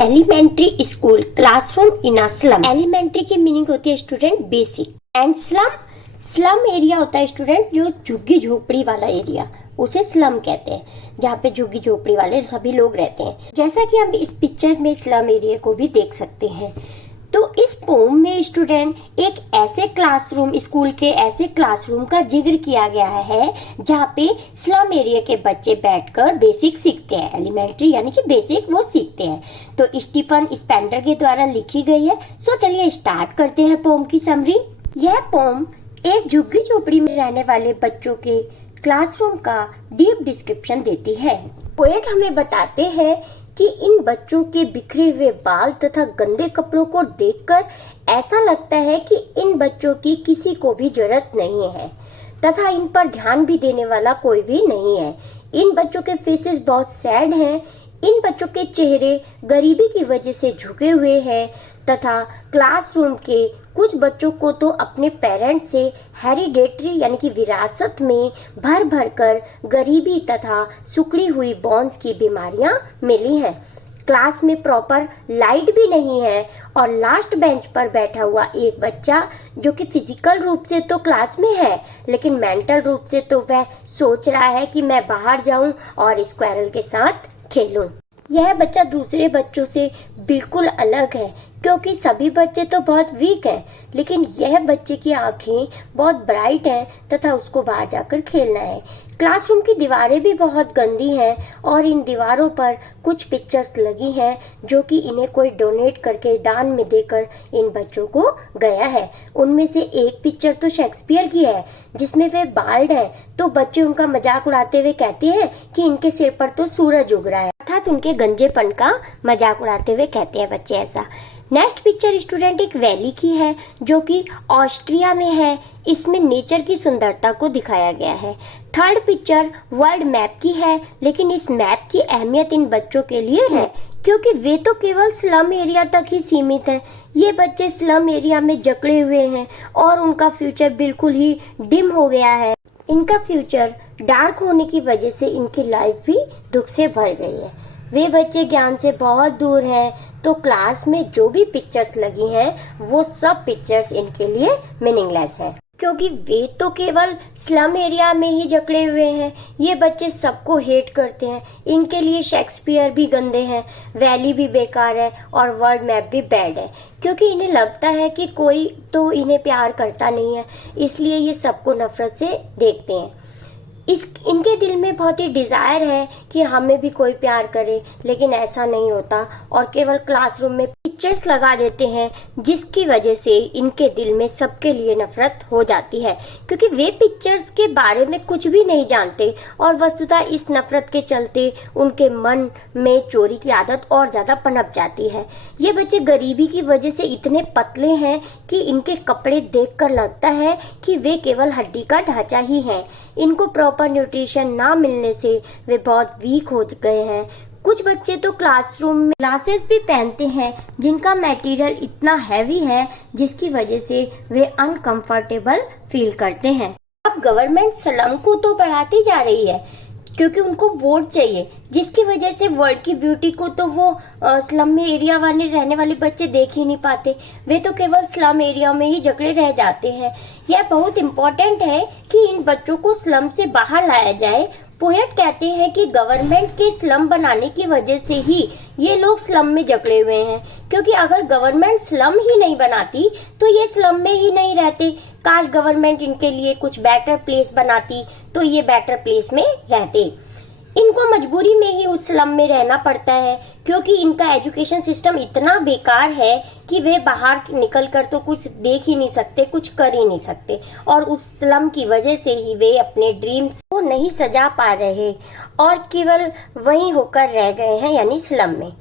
Elementary school classroom in a slum. Elementary की meaning होती है student basic, and slum area होता है स्टूडेंट जो झुग्गी झोपड़ी वाला एरिया, उसे स्लम कहते हैं, जहाँ पे झुग्गी झोपड़ी वाले सभी लोग रहते हैं। जैसा कि हम इस पिक्चर में स्लम एरिया को भी देख सकते हैं। तो इस पोम में स्टूडेंट एक ऐसे क्लासरूम, स्कूल के ऐसे क्लासरूम का जिक्र किया गया है जहाँ पे स्लम एरिया के बच्चे बैठकर बेसिक सीखते हैं। एलिमेंट्री यानी कि बेसिक वो सीखते हैं। तो स्टीफन स्पेंडर के द्वारा लिखी गई है। सो चलिए स्टार्ट करते हैं पोम की समरी। यह पोम एक झुग्गी झोपड़ी में रहने वाले बच्चों के क्लासरूम का डीप डिस्क्रिप्शन देती है। पोएट हमें बताते हैं कि इन बच्चों के बिखरे हुए बाल तथा गंदे कपड़ों को देखकर ऐसा लगता है कि इन बच्चों की किसी को भी जरूरत नहीं है तथा इन पर ध्यान भी देने वाला कोई भी नहीं है। इन बच्चों के फेसेस बहुत सैड हैं। इन बच्चों के चेहरे गरीबी की वजह से झुके हुए हैं तथा क्लासरूम के कुछ बच्चों को तो अपने पेरेंट्स से हेरिडेटरी यानी कि विरासत में भर भर कर गरीबी तथा सुकड़ी हुई बोन्स की बीमारियां मिली हैं। क्लास में प्रॉपर लाइट भी नहीं है और लास्ट बेंच पर बैठा हुआ एक बच्चा जो कि फिजिकल रूप से तो क्लास में है लेकिन मेंटल रूप से तो वह सोच रहा है कि मैं बाहर जाऊं और स्क्वायरल के साथ खेलूं। यह बच्चा दूसरे बच्चों से बिल्कुल अलग है क्योंकि सभी बच्चे तो बहुत वीक हैं, लेकिन यह बच्चे की आंखें बहुत ब्राइट हैं तथा उसको बाहर जाकर खेलना है। क्लासरूम की दीवारें भी बहुत गंदी हैं और इन दीवारों पर कुछ पिक्चर्स लगी हैं जो कि इन्हें कोई डोनेट करके दान में देकर इन बच्चों को गया है। उनमें से एक पिक्चर तो शेक्सपियर की है जिसमें वे बाल्ड है, तो बच्चे उनका मजाक उड़ाते हुए कहते हैं कि इनके सिर पर तो सूरज उग रहा है, अर्थात उनके गंजेपन का मजाक उड़ाते हुए कहते हैं बच्चे ऐसा। नेक्स्ट पिक्चर स्टूडेंट एक वैली की है जो कि ऑस्ट्रिया में है। इसमें नेचर की सुंदरता को दिखाया गया है। थर्ड पिक्चर वर्ल्ड मैप की है, लेकिन इस मैप की अहमियत इन बच्चों के लिए है क्योंकि वे तो केवल स्लम एरिया तक ही सीमित हैं। ये बच्चे स्लम एरिया में जकड़े हुए हैं और उनका फ्यूचर बिल्कुल ही डिम हो गया है। इनका फ्यूचर डार्क होने की वजह से इनकी लाइफ भी दुख से भर गई है। वे बच्चे ज्ञान से बहुत दूर हैं, तो क्लास में जो भी पिक्चर्स लगी हैं वो सब पिक्चर्स इनके लिए मीनिंगलेस है क्योंकि वे तो केवल स्लम एरिया में ही जकड़े हुए हैं। ये बच्चे सबको हेट करते हैं। इनके लिए शेक्सपियर भी गंदे हैं, वैली भी बेकार है और वर्ल्ड मैप भी बैड है क्योंकि इन्हें लगता है कि कोई तो इन्हें प्यार करता नहीं है, इसलिए ये सबको नफरत से देखते हैं। इनके दिल में बहुत ही डिजायर है कि हमें भी कोई प्यार करे, लेकिन ऐसा नहीं होता और केवल क्लासरूम में पिक्चर्स लगा देते हैं जिसकी वजह से इनके दिल में सबके लिए नफरत हो जाती है क्योंकि वे पिक्चर्स के बारे में कुछ भी नहीं जानते और वस्तुतः इस नफरत के चलते उनके मन में चोरी की आदत और ज्यादा पनप जाती है। ये बच्चे गरीबी की वजह से इतने पतले हैं कि इनके कपड़े देखकर लगता है कि वे केवल हड्डी का ढांचा ही हैं। इनको प्रॉपर न्यूट्रिशन ना मिलने से वे बहुत वीक हो गए हैं। कुछ बच्चे तो क्लासरूम में ग्लासेस भी पहनते हैं जिनका मटेरियल इतना हैवी है जिसकी वजह से वे अनकंफर्टेबल फील करते हैं। अब गवर्नमेंट स्लम को तो बढ़ाती जा रही है क्योंकि उनको वोट चाहिए, जिसकी वजह से वर्ल्ड की ब्यूटी को तो वो स्लम में एरिया वाले रहने वाले बच्चे देख ही नहीं पाते। वे तो केवल स्लम एरिया में ही जकड़े रह जाते हैं। यह बहुत इम्पोर्टेंट है कि इन बच्चों को स्लम से बाहर लाया जाए। पोएट कहते हैं कि गवर्नमेंट के स्लम बनाने की वजह से ही ये लोग स्लम में जकड़े हुए हैं क्योंकि अगर गवर्नमेंट स्लम ही नहीं बनाती तो ये स्लम में ही नहीं रहते। काश गवर्नमेंट इनके लिए कुछ बेटर प्लेस बनाती तो ये बेटर प्लेस में रहते। इनको मजबूरी में ही उस स्लम में रहना पड़ता है क्योंकि इनका एजुकेशन सिस्टम इतना बेकार है कि वे बाहर निकल कर तो कुछ देख ही नहीं सकते, कुछ कर ही नहीं सकते और उस स्लम की वजह से ही वे अपने ड्रीम्स को नहीं सजा पा रहे और केवल वहीं होकर रह गए हैं यानी स्लम में।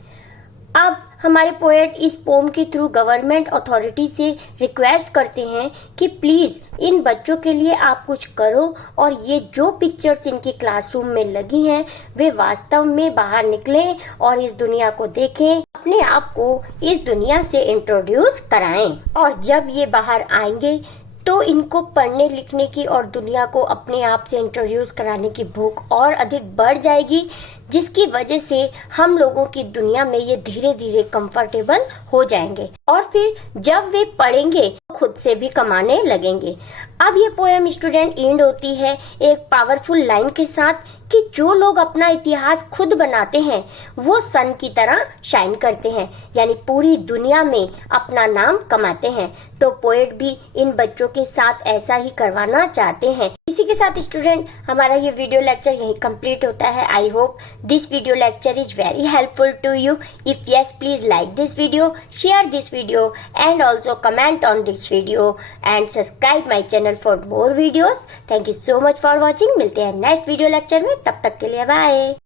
अब हमारे पोएट इस पोम के थ्रू गवर्नमेंट अथॉरिटी से रिक्वेस्ट करते हैं कि प्लीज़ इन बच्चों के लिए आप कुछ करो और ये जो पिक्चर्स इनकी क्लासरूम में लगी हैं वे वास्तव में बाहर निकलें और इस दुनिया को देखें, अपने आप को इस दुनिया से इंट्रोड्यूस कराएं। और जब ये बाहर आएंगे तो इनको पढ़ने लिखने की और दुनिया को अपने आप से इंट्रोड्यूस कराने की भूख और अधिक बढ़ जाएगी जिसकी वजह से हम लोगों की दुनिया में ये धीरे धीरे कंफर्टेबल हो जाएंगे और फिर जब वे पढ़ेंगे खुद से भी कमाने लगेंगे। अब ये पोएम स्टूडेंट एंड होती है एक पावरफुल लाइन के साथ कि जो लोग अपना इतिहास खुद बनाते हैं वो सन की तरह शाइन करते हैं, यानी पूरी दुनिया में अपना नाम कमाते हैं। तो पोएट भी इन बच्चों के साथ ऐसा ही करवाना चाहते हैं। इसी के साथ स्टूडेंट हमारा ये वीडियो लेक्चर यहीं कंप्लीट होता है। I hope this video lecture is very helpful to you. If yes, please like this video, share this video and also comment on this video and subscribe my channel for more videos. Thank you so much for watching. मिलते हैं next video lecture में, तब तक के लिए bye.